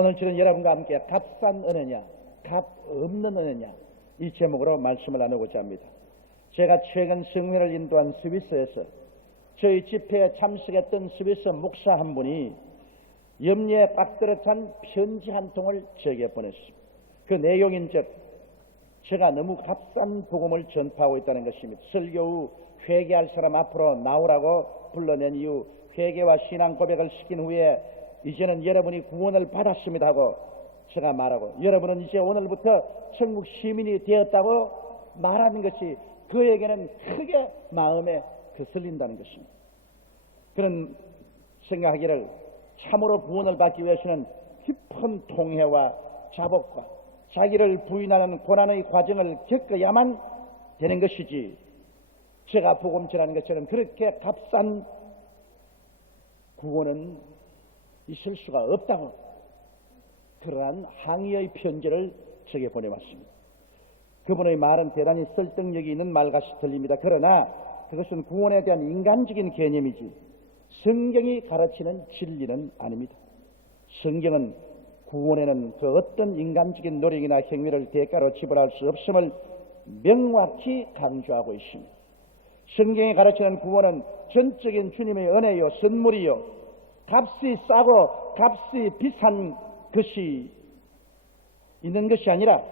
오늘 저는 여러분과 함께 값싼 은혜냐, 값 없는 은혜냐, 이 제목으로 말씀을 나누고자 합니다. 제가 최근 성회를 인도한 스위스에서 저희 집회에 참석했던 스위스 목사 한 분이 염려에 꽉 들어찬 편지 한 통을 제게 보냈습니다. 그 내용인즉 제가 너무 값싼 복음을 전파하고 있다는 것입니다. 설교 후 회개할 사람 앞으로 나오라고 불러낸 이후 회개와 신앙 고백을 시킨 후에 이제는 여러분이 구원을 받았습니다 하고 제가 말하고 여러분은 이제 오늘부터 천국 시민이 되었다고 말하는 것이 그에게는 크게 마음에 거슬린다는 것입니다. 그런 생각하기를 참으로 구원을 받기 위해서는 깊은 통회와 자복과 자기를 부인하는 고난의 과정을 겪어야만 되는 것이지 제가 복음 전하는 것처럼 그렇게 값싼 구원은 있을 수가 없다고 그러한 항의의 편지를 제게 보내왔습니다. 그분의 말은 대단히 설득력이 있는 말같이 들립니다. 그러나 그것은 구원에 대한 인간적인 개념이지 성경이 가르치는 진리는 아닙니다. 성경은 구원에는 그 어떤 인간적인 노력이나 행위를 대가로 지불할 수 없음을 명확히 강조하고 있습니다. 성경이 가르치는 구원은 전적인 주님의 은혜요 선물이요 값이 싸고 값이 비싼 것이 있는 것이 아니라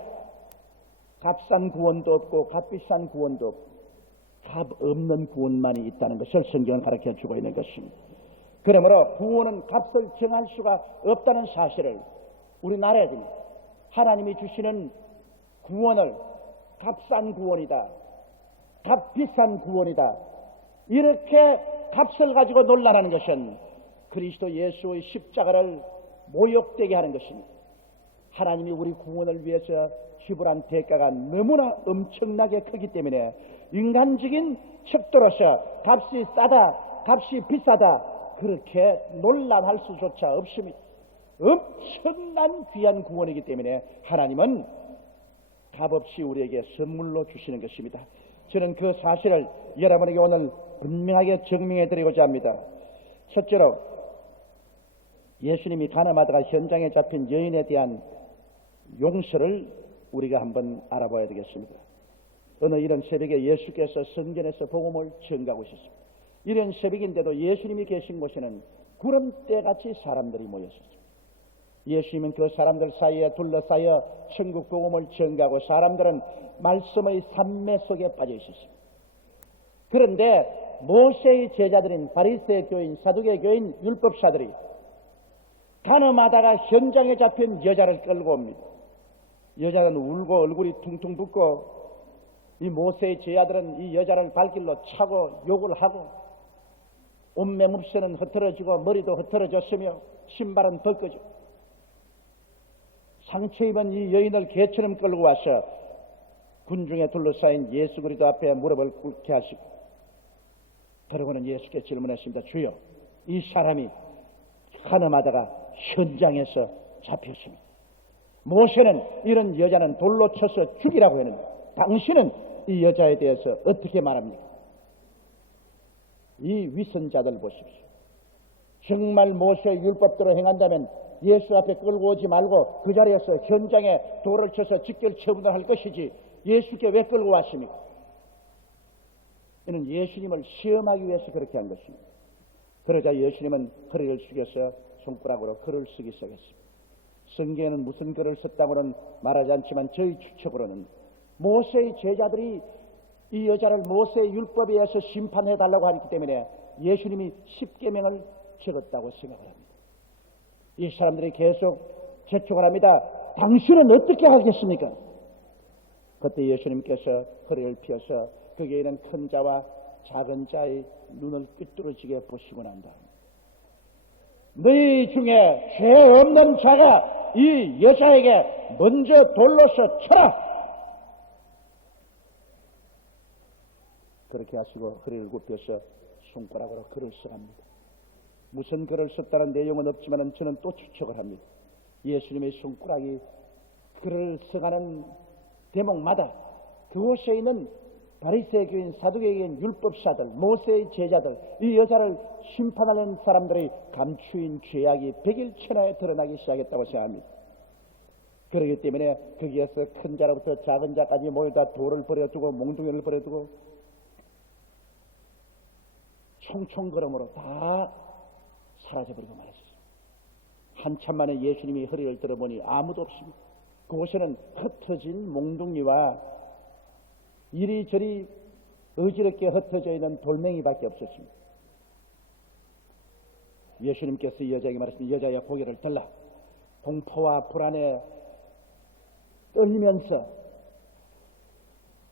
값싼 구원도 없고 값비싼 구원도 없고 값 없는 구원만이 있다는 것을 성경은 가르쳐주고 있는 것입니다. 그러므로 구원은 값을 정할 수가 없다는 사실을 우리 알아야 됩니다. 하나님이 주시는 구원을 값싼 구원이다, 값비싼 구원이다 이렇게 값을 가지고 논란하는 것은 그리스도 예수의 십자가를 모욕되게 하는 것입니다. 하나님이 우리 구원을 위해서 지불한 대가가 너무나 엄청나게 크기 때문에 인간적인 척도로서 값이 싸다, 값이 비싸다 그렇게 논란할 수조차 없습니다. 엄청난 귀한 구원이기 때문에 하나님은 값없이 우리에게 선물로 주시는 것입니다. 저는 그 사실을 여러분에게 오늘 분명하게 증명해 드리고자 합니다. 첫째로 예수님이 가늠하다가 현장에 잡힌 여인에 대한 용서를 우리가 한번 알아봐야 되겠습니다. 어느 이런 새벽에 예수께서 성전에서 복음을 전가하고 있었습니다. 이런 새벽인데도 예수님이 계신 곳에는 구름대같이 사람들이 모였었습니다. 예수님은 그 사람들 사이에 둘러싸여 천국 복음을 전가하고 사람들은 말씀의 산매 속에 빠져 있었습니다. 그런데 모세의 제자들인 바리새 교인, 사두개 교인, 율법사들이 가늠하다가 현장에 잡힌 여자를 끌고 옵니다. 여자는 울고 얼굴이 퉁퉁 붓고 이 모세의 제자들은 이 여자를 발길로 차고 욕을 하고 옷매무새는 흐트러지고 머리도 흐트러졌으며 신발은 벗겨져 상처 입은 이 여인을 개처럼 끌고 와서 군중에 둘러싸인 예수 그리스도 앞에 무릎을 꿇게 하시고 그러고는 예수께 질문했습니다. 주여, 이 사람이 가늠하다가 현장에서 잡혔습니다. 모세는 이런 여자는 돌로 쳐서 죽이라고 했는데 당신은 이 여자에 대해서 어떻게 말합니까? 이 위선자들 보십시오. 정말 모세의 율법대로 행한다면 예수 앞에 끌고 오지 말고 그 자리에서 현장에 돌을 쳐서 직결 처분을 할 것이지 예수께 왜 끌고 왔습니까? 이는 예수님을 시험하기 위해서 그렇게 한 것입니다. 그러자 예수님은 허리를 숙여서 손가락으로 글을 쓰기 시작했습니다. 성경에는 무슨 글을 썼다고는 말하지 않지만 저희 추측으로는 모세의 제자들이 이 여자를 모세의 율법에 의해서 심판해달라고 하기 때문에 예수님이 십계명을 적었다고 생각을 합니다. 이 사람들이 계속 재촉을 합니다. 당신은 어떻게 하겠습니까? 그때 예수님께서 허리를 펴서 거기에 있는 큰 자와 작은 자의 눈을 꿰뚫어지게 보시고 난다. 너희 중에 죄 없는 자가 이 여자에게 먼저 돌로서 쳐라. 그렇게 하시고 허리를 굽혀서 손가락으로 글을 써갑니다. 무슨 글을 썼다는 내용은 없지만 저는 또 추측을 합니다. 예수님의 손가락이 글을 써가는 대목마다 그곳에 있는 바리새교인, 사두개인, 율법사들, 모세의 제자들, 이 여자를 심판하는 사람들의 감추인 죄악이 백일천하에 드러나기 시작했다고 생각합니다. 그렇기 때문에 거기에서 큰 자로부터 작은 자까지 모두 다 돌을 버려두고 몽둥이를 버려두고 총총걸음으로 다 사라져버리고 말았어요. 한참 만에 예수님이 허리를 들어보니 아무도 없습니다. 그곳에는 흩어진 몽둥이와 이리저리 어지럽게 흩어져 있는 돌멩이밖에 없었습니다. 예수님께서 이 여자에게 말했습니다. 여자야, 고개를 들라. 공포와 불안에 떨면서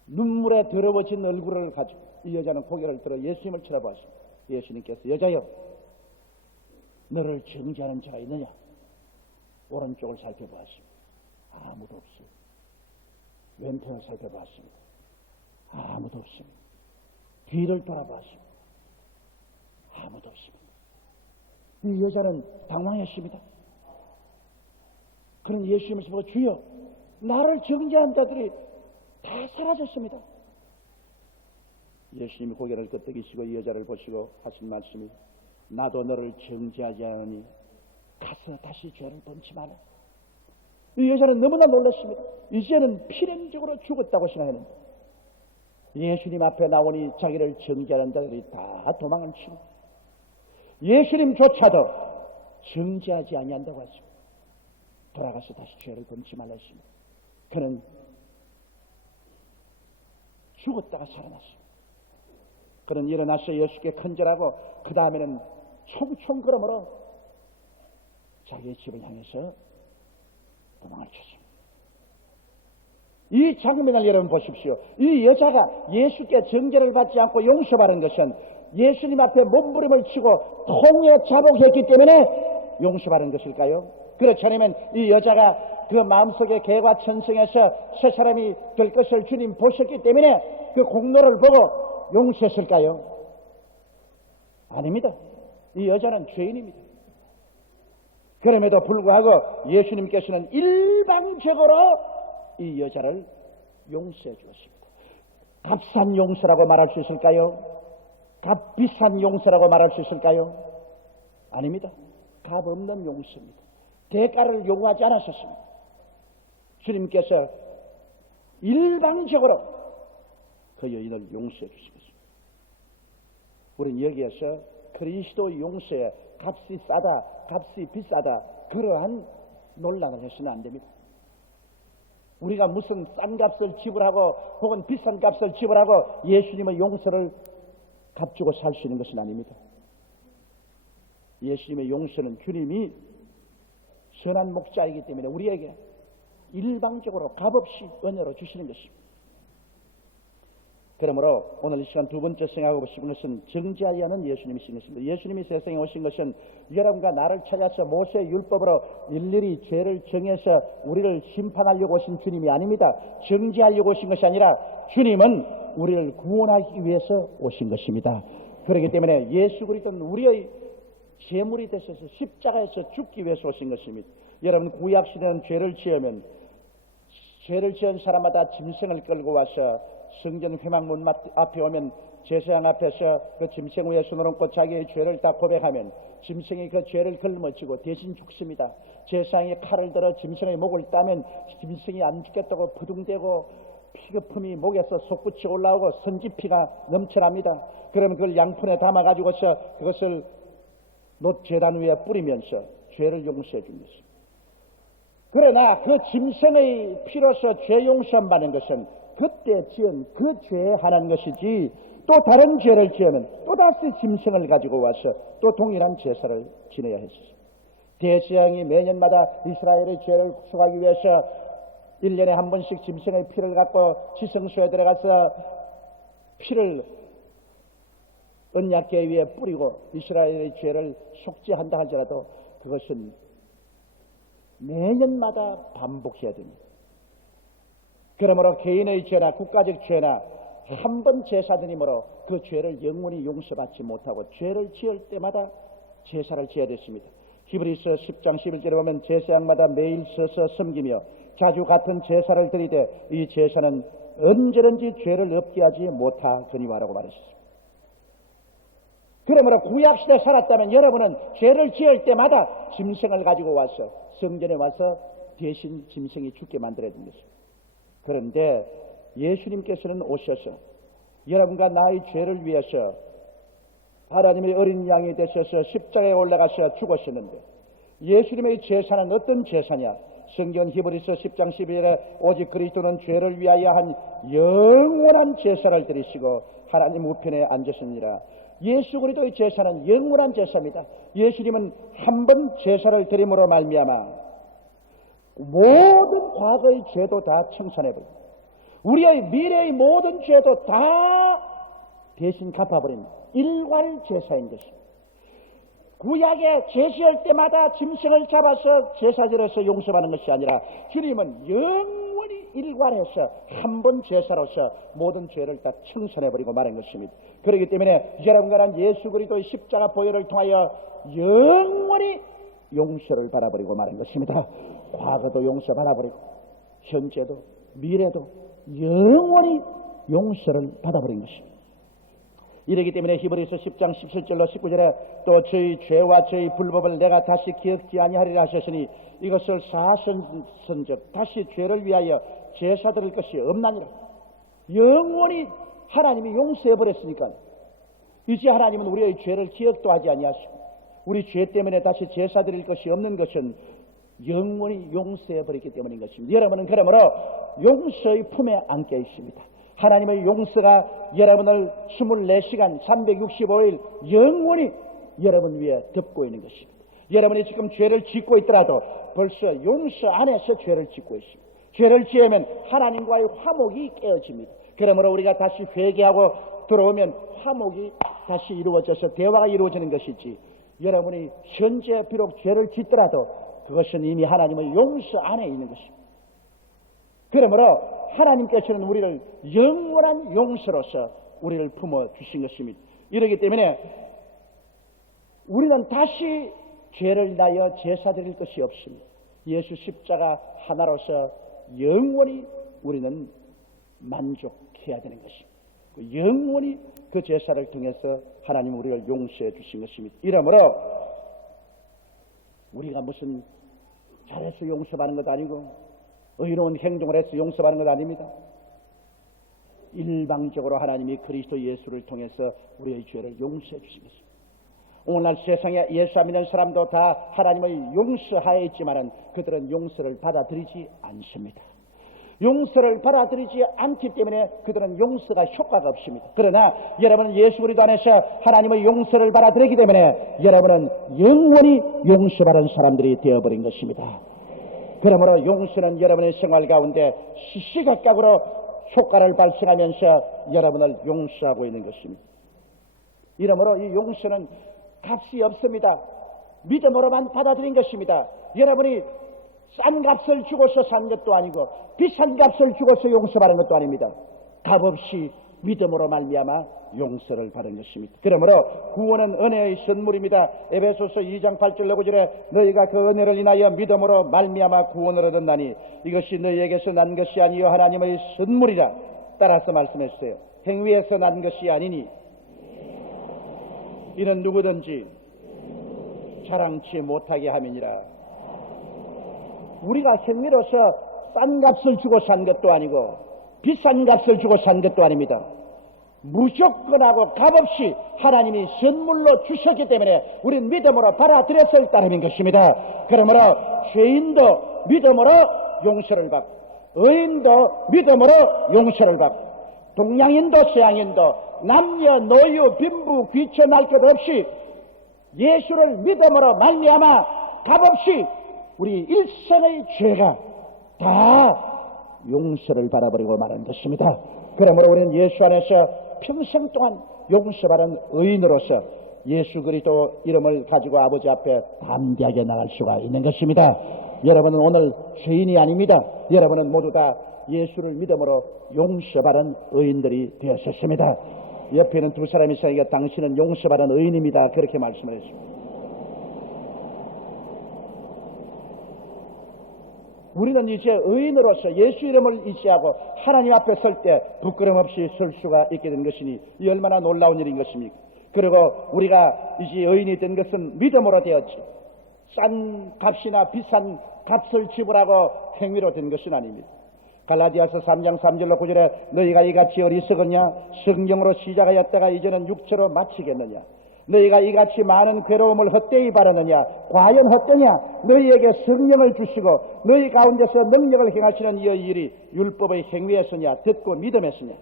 눈물에 더러워진 얼굴을 가지고 이 여자는 고개를 들어 예수님을 쳐다보았습니다. 예수님께서 여자여, 너를 정죄하는 자가 있느냐? 오른쪽을 살펴보았습니다. 아무도 없어요. 왼편을 살펴보았습니다. 아무도 없습니다. 뒤를 돌아보았습니다. 아무도 없습니다. 이 여자는 당황했습니다. 그런 예수님을 보고 주여, 나를 정죄한 자들이 다 사라졌습니다. 예수님이 고개를 끄덕이시고 이 여자를 보시고 하신 말씀이 나도 너를 정죄하지 않으니 가서 다시 죄를 범치 마라. 이 여자는 너무나 놀랐습니다. 이제는 필연적으로 죽었다고 생각했는데 예수님 앞에 나오니 자기를 정죄하는 자들이 다 도망을 치고 예수님조차도 정죄하지 아니한다고 했습니다. 돌아가서 다시 죄를 범치 말라 했습니다. 그는 죽었다가 살아났습니다. 그는 일어나서 예수께 큰절하고 그 다음에는 총총걸음으로 자기의 집을 향해서 도망을 쳤습니다. 이 장면을 여러분 보십시오. 이 여자가 예수께 정죄를 받지 않고 용서받은 것은 예수님 앞에 몸부림을 치고 통에 자복했기 때문에 용서받은 것일까요? 그렇지 않으면 이 여자가 그 마음속에 개과천성해서 새 사람이 될 것을 주님 보셨기 때문에 그 공로를 보고 용서했을까요? 아닙니다. 이 여자는 죄인입니다. 그럼에도 불구하고 예수님께서는 일방적으로 이 여자를 용서해 주었습니다. 값싼 용서라고 말할 수 있을까요? 값비싼 용서라고 말할 수 있을까요? 아닙니다. 값 없는 용서입니다. 대가를 요구하지 않았었습니다. 주님께서 일방적으로 그 여인을 용서해 주신 것입니다. 우리는 여기에서 그리스도 용서에 값이 싸다, 값이 비싸다, 그러한 논란을 해서는 안 됩니다. 우리가 무슨 싼 값을 지불하고 혹은 비싼 값을 지불하고 예수님의 용서를 값주고 살 수 있는 것은 아닙니다. 예수님의 용서는 주님이 선한 목자이기 때문에 우리에게 일방적으로 값없이 은혜로 주시는 것입니다. 그러므로 오늘 이 시간 두 번째 생각하고 싶은 것은 정죄하지 않은 예수님이신 것입니다. 예수님이 세상에 오신 것은 여러분과 나를 찾아서 모세의 율법으로 일일이 죄를 정해서 우리를 심판하려고 오신 주님이 아닙니다. 정죄하려고 오신 것이 아니라 주님은 우리를 구원하기 위해서 오신 것입니다. 그렇기 때문에 예수 그리스도는 우리의 제물이 되셔서 십자가에서 죽기 위해서 오신 것입니다. 여러분, 구약시대는 죄를 지으면 죄를 지은 사람마다 짐승을 끌고 와서 성전 회막문 앞에 오면 제사장 앞에서 그 짐승 위에 손을 얹고 자기의 죄를 다 고백하면 짐승이 그 죄를 걸머쥐고 대신 죽습니다. 제사장이 칼을 들어 짐승의 목을 따면 짐승이 안 죽겠다고 부둥대고 피거품이 목에서 솟구치 올라오고 선지피가 넘쳐납니다. 그러면 그걸 양푼에 담아가지고서 그것을 놋제단 위에 뿌리면서 죄를 용서해 준 것입니다. 그러나 그 짐승의 피로서 죄 용서함 받는 것은 그때 지은 그 죄에 한한 것이지 또 다른 죄를 지으면 또다시 짐승을 가지고 와서 또 동일한 제사를 지내야 했습니다. 대제사장이 매년마다 이스라엘의 죄를 속하기 위해서 1년에 한 번씩 짐승의 피를 갖고 지성소에 들어가서 피를 언약궤 위에 뿌리고 이스라엘의 죄를 속죄한다 할지라도 그것은 매년마다 반복해야 됩니다. 그러므로 개인의 죄나 국가적 죄나 한 번 제사 드림으로 그 죄를 영원히 용서받지 못하고 죄를 지을 때마다 제사를 지어야 됐습니다. 히브리서 10장 11절에 보면 제사장마다 매일 서서 섬기며 자주 같은 제사를 드리되 이 제사는 언제든지 죄를 없게 하지 못하거니와라고 말했습니다. 그러므로 구약시대에 살았다면 여러분은 죄를 지을 때마다 짐승을 가지고 와서 성전에 와서 대신 짐승이 죽게 만들어야 됩니다. 그런데 예수님께서는 오셔서 여러분과 나의 죄를 위해서 하나님의 어린 양이 되셔서 십자가에 올라가셔 죽으셨는데, 예수님의 제사는 어떤 제사냐? 성경 히브리서 10장 12절에 오직 그리스도는 죄를 위하여 한 영원한 제사를 드리시고 하나님 우편에 앉으시니라. 예수 그리스도의 제사는 영원한 제사입니다. 예수님은 한 번 제사를 드림으로 말미암아 모든 과거의 죄도 다 청산해버립니다. 우리의 미래의 모든 죄도 다 대신 갚아버립니다. 일괄 제사인 것입니다. 구약에 제시할 때마다 짐승을 잡아서 제사드려서 용서받는 것이 아니라 주님은 영원히 일괄해서 한 번 제사로서 모든 죄를 다 청산해버리고 말한 것입니다. 그렇기 때문에 여러분과 난 예수 그리스도의 십자가 보혈을 통하여 영원히 용서를 받아버리고 말한 것입니다. 과거도 용서받아버리고 현재도 미래도 영원히 용서를 받아버린 것입니다. 이러기 때문에 히브리서 10장 17절로 19절에 또 저희 죄와 저희 불법을 내가 다시 기억지 아니하리라 하셨으니 이것을 사선적 다시 죄를 위하여 제사 드릴 것이 없나니라. 영원히 하나님이 용서해버렸으니까 이제 하나님은 우리의 죄를 기억도 하지 아니하시고 우리 죄 때문에 다시 제사 드릴 것이 없는 것은 영원히 용서해버렸기 때문인 것입니다. 여러분은 그러므로 용서의 품에 안겨 있습니다. 하나님의 용서가 여러분을 24시간 365일 영원히 여러분 위에 덮고 있는 것입니다. 여러분이 지금 죄를 짓고 있더라도 벌써 용서 안에서 죄를 짓고 있습니다. 죄를 지으면 하나님과의 화목이 깨어집니다. 그러므로 우리가 다시 회개하고 들어오면 화목이 다시 이루어져서 대화가 이루어지는 것이지, 여러분이 현재 비록 죄를 짓더라도 그것은 이미 하나님의 용서 안에 있는 것입니다. 그러므로 하나님께서는 우리를 영원한 용서로서 우리를 품어 주신 것입니다. 이러기 때문에 우리는 다시 죄를 다하여 제사 드릴 것이 없습니다. 예수 십자가 하나로서 영원히 우리는 만족해야 되는 것입니다. 영원히 그 제사를 통해서 하나님 우리를 용서해 주신 것입니다. 이러므로 우리가 무슨 잘해서 용서받는 것도 아니고 의로운 행동을 해서 용서받는 것 아닙니다. 일방적으로 하나님이 그리스도 예수를 통해서 우리의 죄를 용서해 주신 것입니다. 오늘날 세상에 예수 안 믿는 사람도 다 하나님의 용서하에 있지만 그들은 용서를 받아들이지 않습니다. 용서를 받아들이지 않기 때문에 그들은 용서가 효과가 없습니다. 그러나 여러분은 예수 그리스도 안에서 하나님의 용서를 받아들이기 때문에 여러분은 영원히 용서받은 사람들이 되어버린 것입니다. 그러므로 용서는 여러분의 생활 가운데 시시각각으로 효과를 발생하면서 여러분을 용서하고 있는 것입니다. 이러므로 이 용서는 값이 없습니다. 믿음으로만 받아들인 것입니다. 여러분이 싼 값을 주고서 산 것도 아니고 비싼 값을 주고서 용서받은 것도 아닙니다. 값없이 믿음으로 말미암아 용서를 받은 것입니다. 그러므로 구원은 은혜의 선물입니다. 에베소서 2장 8절 9절에 너희가 그 은혜를 인하여 믿음으로 말미암아 구원을 얻었나니 이것이 너희에게서 난 것이 아니요 하나님의 선물이라. 따라서 말씀했어요. 행위에서 난 것이 아니니 이는 누구든지 자랑치 못하게 함이니라. 우리가 행위로서 싼 값을 주고 산 것도 아니고 비싼 값을 주고 산 것도 아닙니다. 무조건하고 값없이 하나님이 선물로 주셨기 때문에 우리는 믿음으로 받아들였을 따름인 것입니다. 그러므로 죄인도 믿음으로 용서를 받고 의인도 믿음으로 용서를 받고 동양인도 서양인도 남녀 노유 빈부 귀처 날 것 없이 예수를 믿음으로 말미암아 값없이 우리 일생의 죄가 다 용서를 받아버리고 말한 것입니다. 그러므로 우리는 예수 안에서 평생 동안 용서받은 의인으로서 예수 그리스도 이름을 가지고 아버지 앞에 담대하게 나갈 수가 있는 것입니다. 여러분은 오늘 죄인이 아닙니다. 여러분은 모두 다 예수를 믿음으로 용서받은 의인들이 되었습니다. 옆에 있는 두 사람이 있으니까 당신은 용서받은 의인입니다. 그렇게 말씀을 했습니다. 우리는 이제 의인으로서 예수 이름을 의지하고 하나님 앞에 설 때 부끄럼 없이 설 수가 있게 된 것이니 이 얼마나 놀라운 일인 것입니까? 그리고 우리가 이제 의인이 된 것은 믿음으로 되었지, 싼 값이나 비싼 값을 지불하고 행위로 된 것은 아닙니다. 갈라디아서 3장 3절로 9절에 너희가 이같이 어리석었냐? 성경으로 시작하였다가 이제는 육체로 마치겠느냐? 너희가 이같이 많은 괴로움을 헛되이 바라느냐? 과연 헛되냐? 너희에게 성령을 주시고 너희 가운데서 능력을 행하시는 이 일이 율법의 행위에서냐? 듣고 믿음에서냐?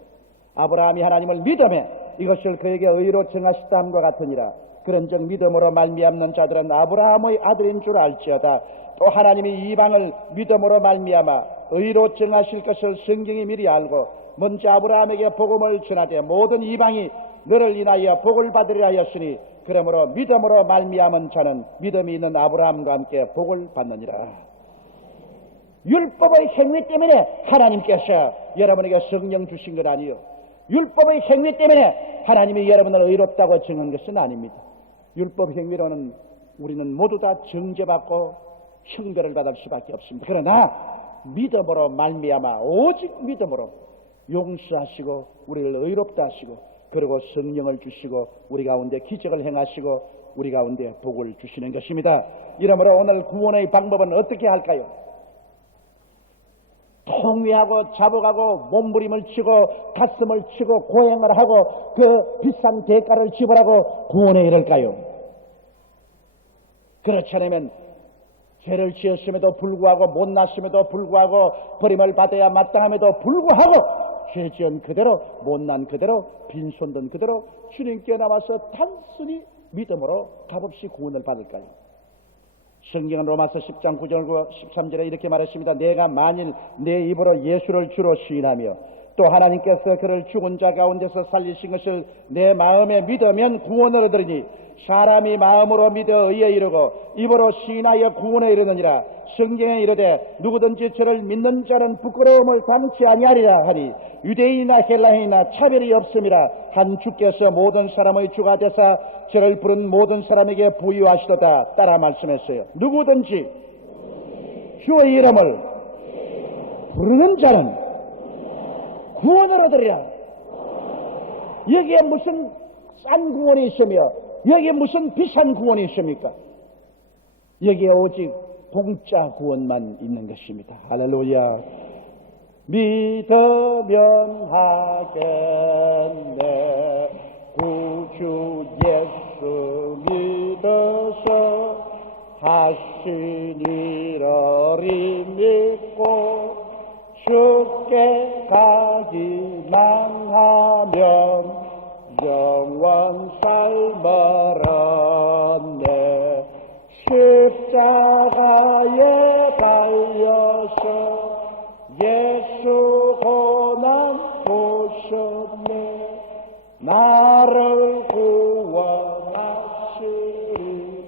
아브라함이 하나님을 믿음에 이것을 그에게 의로 정하셨다 함과 같으니라. 그런즉 믿음으로 말미암는 자들은 아브라함의 아들인 줄 알지어다. 또 하나님이 이방을 믿음으로 말미암아 의로 정하실 것을 성경이 미리 알고 먼저 아브라함에게 복음을 전하되 모든 이방이 너를 인하여 복을 받으리라 하였으니 그러므로 믿음으로 말미암은 자는 믿음이 있는 아브라함과 함께 복을 받느니라. 율법의 행위 때문에 하나님께서 여러분에게 성령 주신 것 아니요, 율법의 행위 때문에 하나님이 여러분을 의롭다고 정한 것은 아닙니다. 율법 행위로는 우리는 모두 다 정죄받고 형벌을 받을 수밖에 없습니다. 그러나 믿음으로 말미암아 오직 믿음으로 용서하시고 우리를 의롭다 하시고 그리고 성령을 주시고 우리 가운데 기적을 행하시고 우리 가운데 복을 주시는 것입니다. 이러므로 오늘 구원의 방법은 어떻게 할까요? 통회하고 자복하고 몸부림을 치고 가슴을 치고 고행을 하고 그 비싼 대가를 지불하고 구원에 이를까요? 그렇지 않으면 죄를 지었음에도 불구하고 못났음에도 불구하고 버림을 받아야 마땅함에도 불구하고 죄 지은 그대로 못난 그대로 빈손든 그대로 주님께 나와서 단순히 믿음으로 값없이 구원을 받을까요? 성경은 로마서 10장 9절 13절에 이렇게 말했습니다. 내가 만일 내 입으로 예수를 주로 시인하며 또 하나님께서 그를 죽은 자 가운데서 살리신 것을 내 마음에 믿으면 구원을 얻으리니 사람이 마음으로 믿어 의에 이르고 입으로 시인하여 구원에 이르느니라. 성경에 이르되 누구든지 저를 믿는 자는 부끄러움을 당치 아니하리라 하니 유대인이나 헬라인이나 차별이 없음이라. 한 주께서 모든 사람의 주가 되사 저를 부른 모든 사람에게 부유하시도다. 따라 말씀했어요. 누구든지 주의 이름을 부르는 자는 구원을 얻으리라. 여기에 무슨 싼 구원이 있으며 여기에 무슨 비싼 구원이 있습니까? 여기에 오직 공짜 구원만 있는 것입니다. 할렐루야. 믿으면 하겠네. 구주 예수 믿어서 하신 일을 믿고 주께 가기만 하면 영원 삶을었네. 십자가에 달려서 예수 고난 보셨네. 나를 구원하시리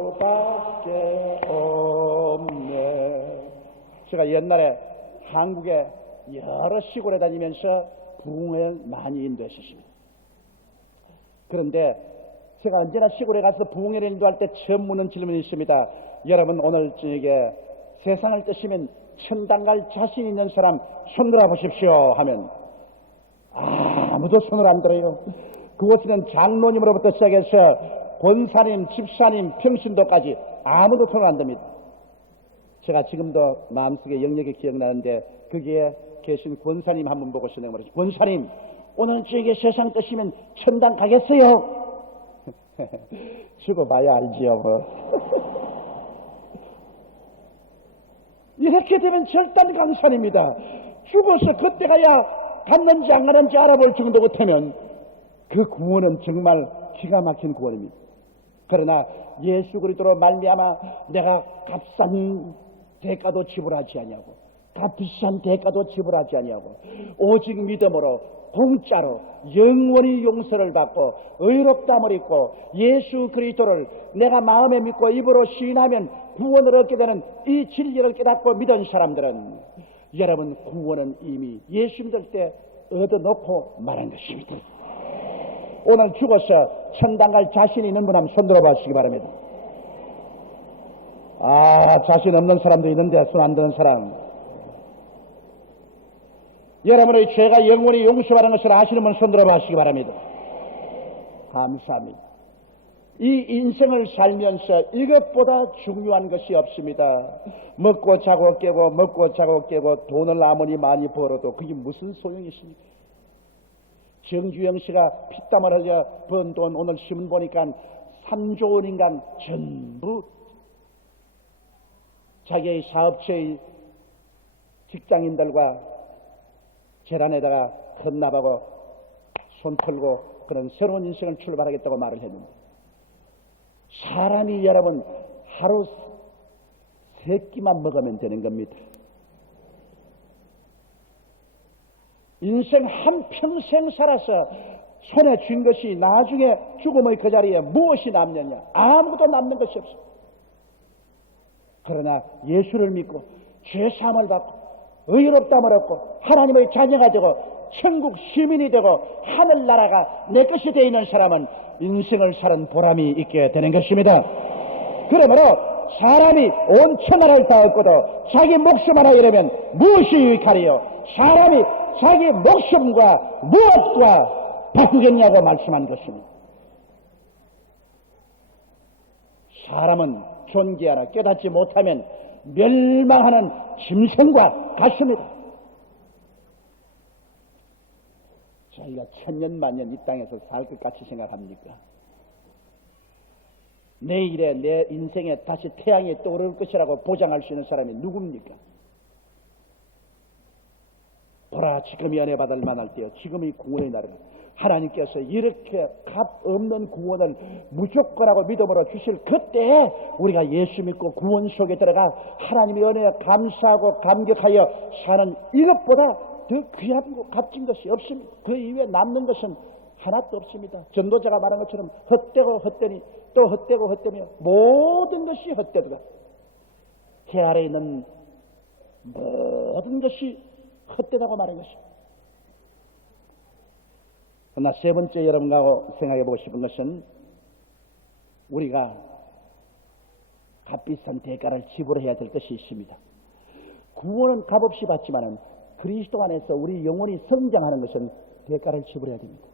예수밖에 없네. 제가 옛날에 한국에 여러 시골에 다니면서 부흥회를 많이 인도했었습니다. 그런데 제가 언제나 시골에 가서 부흥회를 인도할 때 처음 묻는 질문이 있습니다. 여러분 오늘 저녁에 세상을 뜨시면 천당 갈 자신 있는 사람 손 들어 보십시오 하면 아무도 손을 안 들어요. 그곳에는 장로님으로부터 시작해서 권사님, 집사님, 평신도까지 아무도 손을 안 듭니다. 제가 지금도 마음속에 영역이 기억나는데 거기에 계신 권사님 한 분 보고서 내가 말했죠. 권사님, 오늘 저에게 세상 뜨시면 천당 가겠어요? 죽어봐야 알지요 뭐. 이렇게 되면 절단강산입니다. 죽어서 그때 가야 갔는지 안 갔는지 알아볼 정도 같으면 그 구원은 정말 기가 막힌 구원입니다. 그러나 예수 그리스도로 말미암아 내가 값싼 대가도 지불하지 아니하고 값비싼 대가도 지불하지 아니하고 오직 믿음으로 공짜로 영원히 용서를 받고 의롭다함을 입고 예수 그리스도를 내가 마음에 믿고 입으로 시인하면 구원을 얻게 되는 이 진리를 깨닫고 믿은 사람들은 여러분 구원은 이미 예수 믿을 때 얻어놓고 말한 것입니다. 오늘 죽어서 천당 갈 자신이 있는 분 한번 손 들어 봐주시기 바랍니다. 자신 없는 사람도 있는데 손 안 드는 사람. 여러분의 죄가 영원히 용서받는 것을 아시는 분 손들어 봐시기 바랍니다. 감사합니다. 이 인생을 살면서 이것보다 중요한 것이 없습니다. 먹고 자고 깨고 먹고 자고 깨고 돈을 아무리 많이 벌어도 그게 무슨 소용이 있습니까? 정주영 씨가 피땀을 흘려 번 돈 오늘 신문 보니까 3조 원인가 전부 자기의 사업체의 직장인들과 재란에다가 헌납하고 손 털고 그런 새로운 인생을 출발하겠다고 말을 했는데, 사람이 여러분 하루 3끼만 먹으면 되는 겁니다. 인생 한평생 살아서 손에 쥔 것이 나중에 죽음의 그 자리에 무엇이 남느냐? 아무것도 남는 것이 없어. 그러나 예수를 믿고 죄사함을 받고 의롭다함을 얻고 하나님의 자녀가 되고 천국 시민이 되고 하늘나라가 내 것이 되어 있는 사람은 인생을 사는 보람이 있게 되는 것입니다. 그러므로 사람이 온 천하를 다 얻고도 자기 목숨 하나 잃으면 무엇이 유익하리요? 사람이 자기 목숨과 무엇과 바꾸겠냐고 말씀한 것입니다. 사람은 존귀하나 깨닫지 못하면 멸망하는 짐승과 같습니다. 저희가 천년만년 이 땅에서 살 것 같이 생각합니까? 내일에 내 인생에 다시 태양이 떠오를 것이라고 보장할 수 있는 사람이 누굽니까? 보라, 지금이 은혜 받을 만할 때요. 지금이 구원의 날이다. 하나님께서 이렇게 값 없는 구원을 무조건하고 믿음으로 주실 그때 우리가 예수 믿고 구원 속에 들어가 하나님의 은혜에 감사하고 감격하여 사는 이것보다 더 귀하고 값진 것이 없습니다. 그 이외에 남는 것은 하나도 없습니다. 전도자가 말한 것처럼 헛되고 헛되니 또 헛되고 헛되며 모든 것이 헛되도다. 제 아래에 있는 모든 것이 헛되다고 말한 것입니다. 그러나 세 번째 여러분하고 생각해 보고 싶은 것은 우리가 값비싼 대가를 지불해야 될 것이 있습니다. 구원은 값없이 받지만은 그리스도 안에서 우리 영혼이 성장하는 것은 대가를 지불해야 됩니다.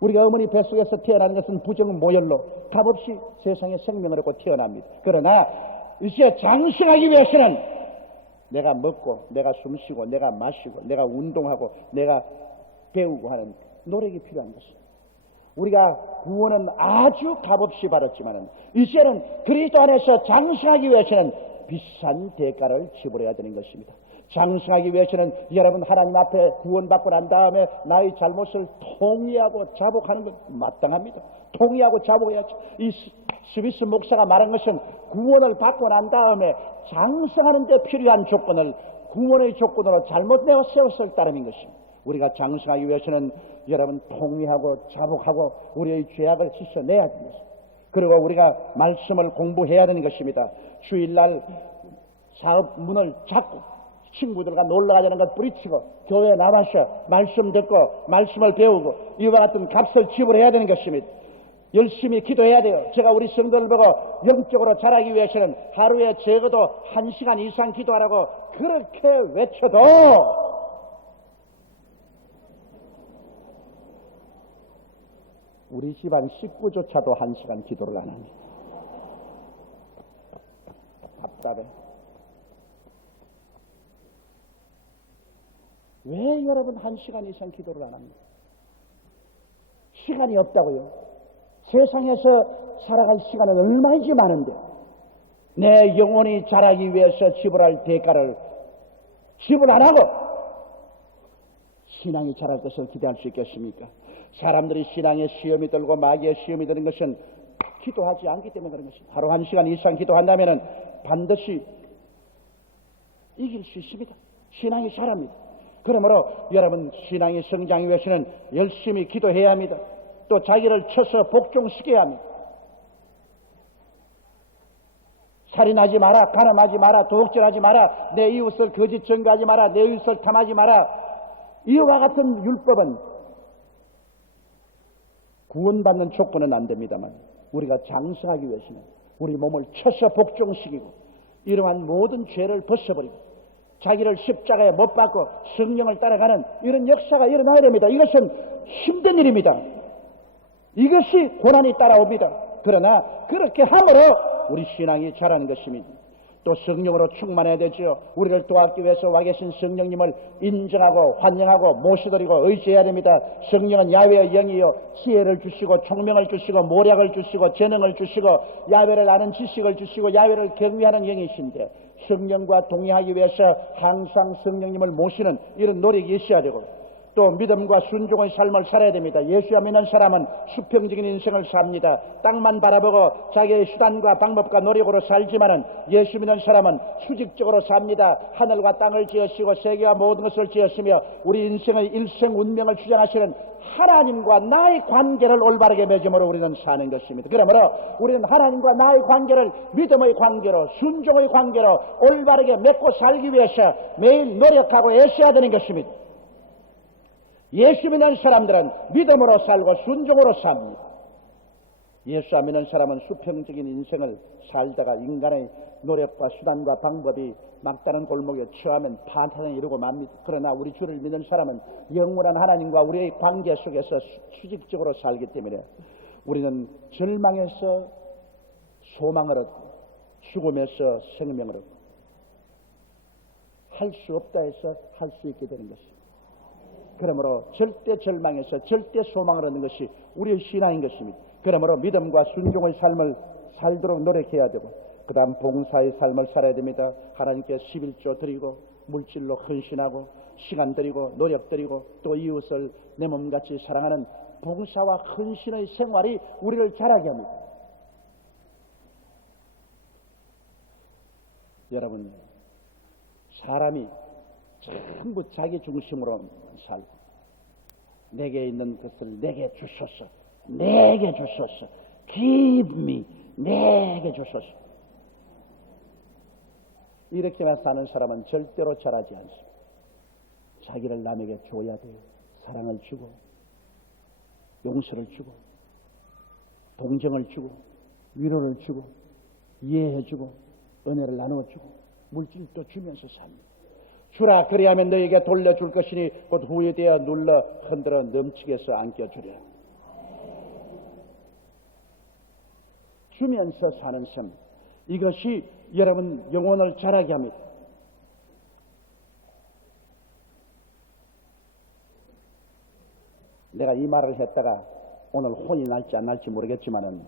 우리가 어머니 뱃속에서 태어나는 것은 부정모혈로 값없이 세상에 생명을 얻고 태어납니다. 그러나 이제 장성하기 위해서는 내가 먹고 내가 숨쉬고 내가 마시고 내가 운동하고 내가 배우고 하는 노력이 필요한 것입니다. 우리가 구원은 아주 값없이 받았지만은 이제는 그리스도 안에서 장성하기 위해서는 비싼 대가를 지불해야 되는 것입니다. 장성하기 위해서는 여러분 하나님 앞에 구원받고 난 다음에 나의 잘못을 통회하고 자복하는 것 마땅합니다. 통회하고 자복해야죠. 이 스위스 목사가 말한 것은 구원을 받고 난 다음에 장성하는 데 필요한 조건을 구원의 조건으로 잘못 내어 세웠을 따름인 것입니다. 우리가 장성하기 위해서는 여러분 통회하고 자복하고 우리의 죄악을 씻어내야 됩니다. 그리고 우리가 말씀을 공부해야 되는 것입니다. 주일날 사업 문을 잡고 친구들과 놀러가자는 것 뿌리치고 교회에 나와서 말씀 듣고 말씀을 배우고 이와 같은 값을 지불해야 되는 것입니다. 열심히 기도해야 돼요. 제가 우리 성도를 보고 영적으로 자라기 위해서는 하루에 적어도 1시간 이상 기도하라고 그렇게 외쳐도 우리 집안 식구조차도 1시간 기도를 안 합니다. 답답해. 왜 여러분 1시간 이상 기도를 안 합니까? 시간이 없다고요? 세상에서 살아갈 시간은 얼마이지 많은데 내 영혼이 자라기 위해서 지불할 대가를 지불 안 하고 신앙이 자랄 것을 기대할 수 있겠습니까? 사람들이 신앙의 시험이 들고 마귀의 시험이 드는 것은 기도하지 않기 때문에 그런 것입니다. 하루 1시간 이상 기도한다면 반드시 이길 수 있습니다. 신앙이 자랍니다. 그러므로 여러분 신앙이 성장하기 위해서는 열심히 기도해야 합니다. 또 자기를 쳐서 복종시켜야 합니다. 살인하지 마라, 간음하지 마라, 도둑질하지 마라, 내 이웃을 거짓 증거하지 마라, 내 이웃을 탐하지 마라. 이와 같은 율법은 구원받는 조건은 안 됩니다만 우리가 장성하기 위해서는 우리 몸을 쳐서 복종시키고 이러한 모든 죄를 벗어버리고 자기를 십자가에 못 박고 성령을 따라가는 이런 역사가 일어나야 됩니다. 이것은 힘든 일입니다. 이것이 고난이 따라옵니다. 그러나 그렇게 함으로 우리 신앙이 자라는 것입니다. 또 성령으로 충만해야 되죠. 우리를 도와주기 위해서 와 계신 성령님을 인정하고 환영하고 모셔드리고 의지해야 됩니다. 성령은 야훼의 영이요 지혜를 주시고 총명을 주시고 모략을 주시고 재능을 주시고 야훼를 아는 지식을 주시고 야훼를 경외하는 영이신데 성령과 동의하기 위해서 항상 성령님을 모시는 이런 노력이 있어야 되고 또 믿음과 순종의 삶을 살아야 됩니다. 예수와 믿는 사람은 수평적인 인생을 삽니다. 땅만 바라보고 자기의 수단과 방법과 노력으로 살지만은 예수 믿는 사람은 수직적으로 삽니다. 하늘과 땅을 지으시고 세계와 모든 것을 지었으며 우리 인생의 일생 운명을 주장하시는 하나님과 나의 관계를 올바르게 맺음으로 우리는 사는 것입니다. 그러므로 우리는 하나님과 나의 관계를 믿음의 관계로 순종의 관계로 올바르게 맺고 살기 위해서 매일 노력하고 애써야 되는 것입니다. 예수 믿는 사람들은 믿음으로 살고 순종으로 삽니다. 예수 안 믿는 사람은 수평적인 인생을 살다가 인간의 노력과 수단과 방법이 막다른 골목에 처하면 판탄에 이르고 맙니다. 그러나 우리 주를 믿는 사람은 영원한 하나님과 우리의 관계 속에서 수직적으로 살기 때문에 우리는 절망에서 소망을 얻고 죽음에서 생명을 얻고 할 수 없다 해서 할 수 있게 되는 것입니다. 그러므로 절대 절망에서 절대 소망을 얻는 것이 우리의 신앙인 것입니다. 그러므로 믿음과 순종의 삶을 살도록 노력해야 되고 그 다음 봉사의 삶을 살아야 됩니다. 하나님께 11조 드리고 물질로 헌신하고 시간 드리고 노력 드리고 또 이웃을 내 몸같이 사랑하는 봉사와 헌신의 생활이 우리를 자라게 합니다. 여러분, 사람이 전부 자기 중심으로 살고 내게 있는 것을 내게 주소서, 내게 주소서, give me, 내게 주소서. 이렇게만 사는 사람은 절대로 자라지 않습니다. 자기를 남에게 줘야 돼요. 사랑을 주고 용서를 주고 동정을 주고 위로를 주고 이해해주고 은혜를 나누어주고 물질도 주면서 삽니다. 주라 그리하면 너에게 돌려줄 것이니 곧 후에 되어 눌러 흔들어 넘치게 해서 안겨주려. 주면서 사는 삶, 이것이 여러분 영혼을 자라게 합니다. 내가 이 말을 했다가 오늘 혼이 날지 안 날지 모르겠지만은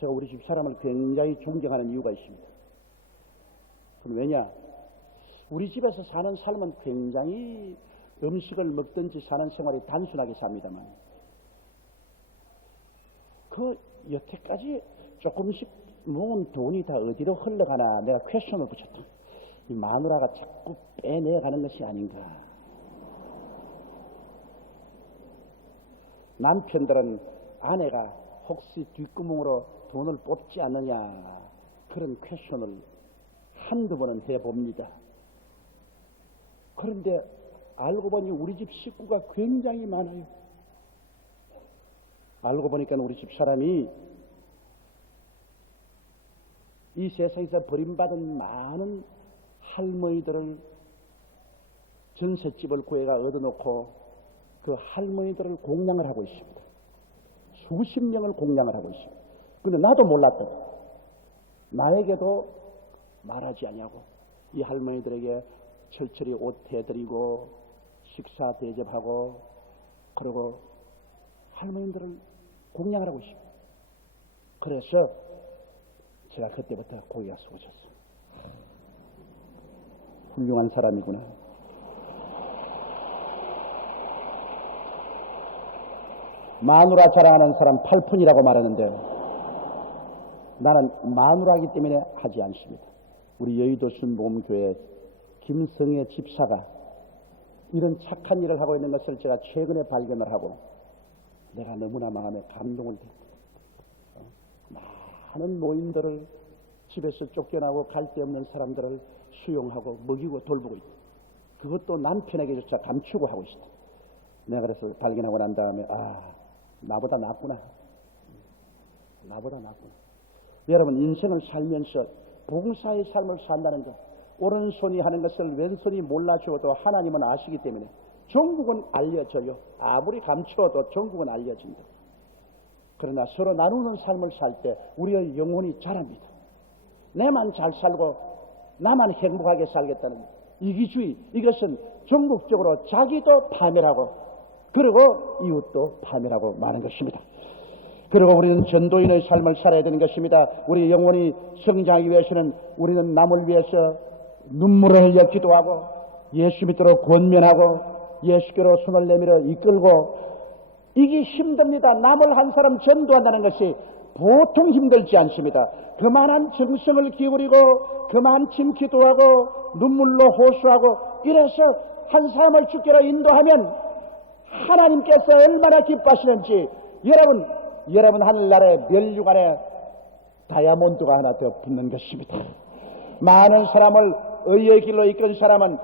제가 우리 집 사람을 굉장히 존경하는 이유가 있습니다. 왜냐? 우리 집에서 사는 삶은 굉장히 음식을 먹든지 사는 생활이 단순하게 삽니다만 그 여태까지 조금씩 모은 돈이 다 어디로 흘러가나 내가 퀘스천을 붙였다. 이 마누라가 자꾸 빼내가는 것이 아닌가. 남편들은 아내가 혹시 뒷구멍으로 돈을 뽑지 않느냐 그런 퀘스천을 한두 번은 해봅니다. 그런데 알고 보니 우리 집 식구가 굉장히 많아요. 알고 보니까 우리 집 사람이 이 세상에서 버림받은 많은 할머니들을 전셋집을 구해가 얻어놓고 그 할머니들을 공양을 하고 있습니다. 수십 명을 공양을 하고 있습니다. 근데 나도 몰랐다. 나에게도 말하지 않냐고 이 할머니들에게 철저히 옷 해드리고 식사 대접하고 그리고 할머니들을 공양을 하고 있습니다. 그래서 제가 그때부터 고개가 숙어졌어요. 훌륭한 사람이구나. 마누라 자랑하는 사람 8푼이라고 말하는데 나는 마누라이기 때문에 하지 않습니다. 우리 여의도 순복음교회 김성애 집사가 이런 착한 일을 하고 있는 것을 제가 최근에 발견을 하고 내가 너무나 마음에 감동을 받고 많은 노인들을 집에서 쫓겨나고 갈 데 없는 사람들을 수용하고 먹이고 돌보고 있다. 그것도 남편에게조차 감추고 하고 있다. 내가 그래서 발견하고 난 다음에 나보다 낫구나. 나보다 낫구나. 여러분, 인생을 살면서 봉사의 삶을 산다는 것, 오른손이 하는 것을 왼손이 몰라주어도 하나님은 아시기 때문에 종국은 알려져요. 아무리 감추어도 종국은 알려진다. 그러나 서로 나누는 삶을 살 때 우리의 영혼이 자랍니다. 내만 잘 살고 나만 행복하게 살겠다는 이기주의, 이것은 전국적으로 자기도 파멸하고 그리고 이웃도 파멸하고 마는 것입니다. 그리고 우리는 전도인의 삶을 살아야 되는 것입니다. 우리 영혼이 성장하기 위해서는 우리는 남을 위해서 눈물을 흘려 기도하고 예수 믿도록 권면하고 예수께로 손을 내밀어 이끌고, 이게 힘듭니다. 남을 한 사람 전도한다는 것이 보통 힘들지 않습니다. 그만한 정성을 기울이고 그만큼 기도하고 눈물로 호소하고 이래서 한 사람을 주께로 인도하면 하나님께서 얼마나 기뻐하시는지, 여러분 하늘나라에 멸류관에 다이아몬드가 하나 더 붙는 것입니다. 많은 사람을 의의 길로 이끈 사람은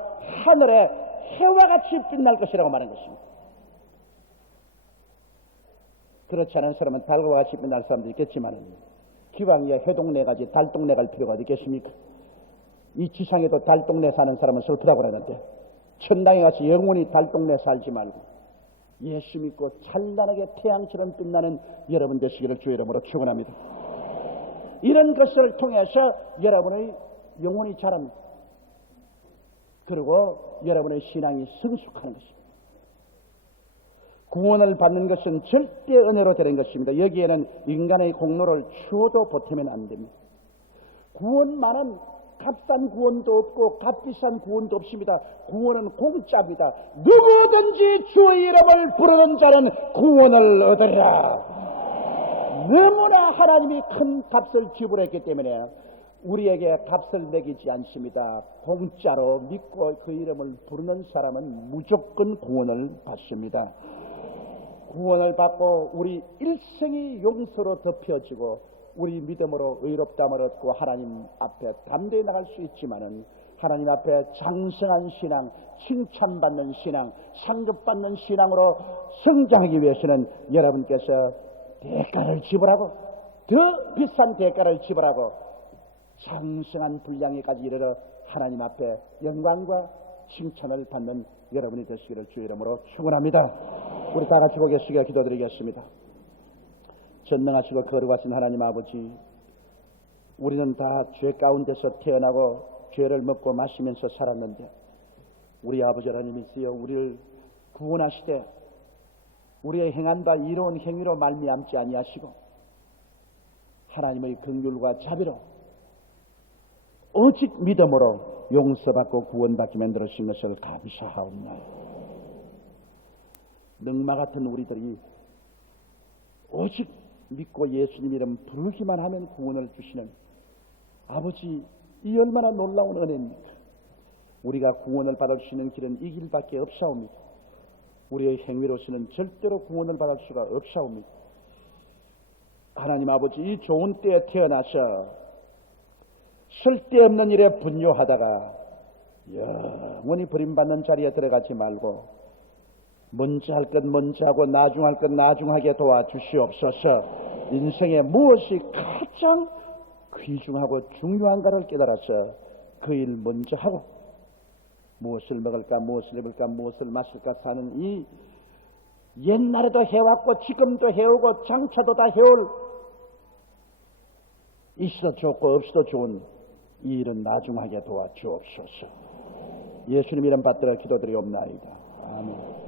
하늘에 해와 같이 빛날 것이라고 말하는 것입니다. 그렇지 않은 사람은 달과 같이 빛날 사람도 있겠지만 기왕이야 해동내 가지 달동네 갈 필요가 있겠습니까? 이 지상에도 달동네 사는 사람은 슬프다고 그러는데 천당에 가서 영원히 달동네 살지 말고 예수 믿고 찬란하게 태양처럼 빛나는 여러분 되시기를 주의 이름으로 축원합니다. 이런 것을 통해서 여러분의 영혼이 자랍니다. 그리고 여러분의 신앙이 성숙하는 것입니다. 구원을 받는 것은 절대 은혜로 되는 것입니다. 여기에는 인간의 공로를 추어도 보태면 안 됩니다. 구원만은 값싼 구원도 없고 값비싼 구원도 없습니다. 구원은 공짜입니다. 누구든지 주의 이름을 부르는 자는 구원을 얻으리라. 너무나 하나님이 큰 값을 지불했기 때문에 우리에게 값을 매기지 않습니다. 공짜로 믿고 그 이름을 부르는 사람은 무조건 구원을 받습니다. 구원을 받고 우리 일생이 용서로 덮여지고 우리 믿음으로 의롭다함을 얻고 하나님 앞에 담대히 나갈 수 있지만은 하나님 앞에 장성한 신앙, 칭찬받는 신앙, 상급받는 신앙으로 성장하기 위해서는 여러분께서 대가를 지불하고 더 비싼 대가를 지불하고 장성한 분량에까지 이르러 하나님 앞에 영광과 칭찬을 받는 여러분이 되시기를 주의 이름으로 축원합니다. 우리 다 같이 고개 숙여 기도드리겠습니다. 전능하시고 거룩하신 하나님 아버지, 우리는 다 죄 가운데서 태어나고 죄를 먹고 마시면서 살았는데 우리 아버지 하나님이시여 우리를 구원하시되 우리의 행한 바 이로운 행위로 말미암지 아니하시고 하나님의 긍휼과 자비로 오직 믿음으로 용서받고 구원받게 만들어주신 것을 감사하옵나이다. 능마 같은 우리들이 오직 믿고 예수님 이름 부르기만 하면 구원을 주시는 아버지, 이 얼마나 놀라운 은혜입니까? 우리가 구원을 받을 수 있는 길은 이 길밖에 없사옵니다. 우리의 행위로서는 절대로 구원을 받을 수가 없사옵니다. 하나님 아버지, 이 좋은 때에 태어나서 쓸데없는 일에 분뇨하다가 영원히 버림받는 자리에 들어가지 말고 먼저 할 것 먼저 하고 나중 할 것 나중하게 도와주시옵소서. 인생에 무엇이 가장 귀중하고 중요한가를 깨달아서 그 일 먼저 하고 무엇을 먹을까 무엇을 입을까 무엇을 마실까 사는 이 옛날에도 해왔고 지금도 해오고 장차도 다 해올 있어도 좋고 없어도 좋은 이 일은 나중하게 도와주옵소서. 예수님 이름 받들어 기도드리옵나이다. 아멘.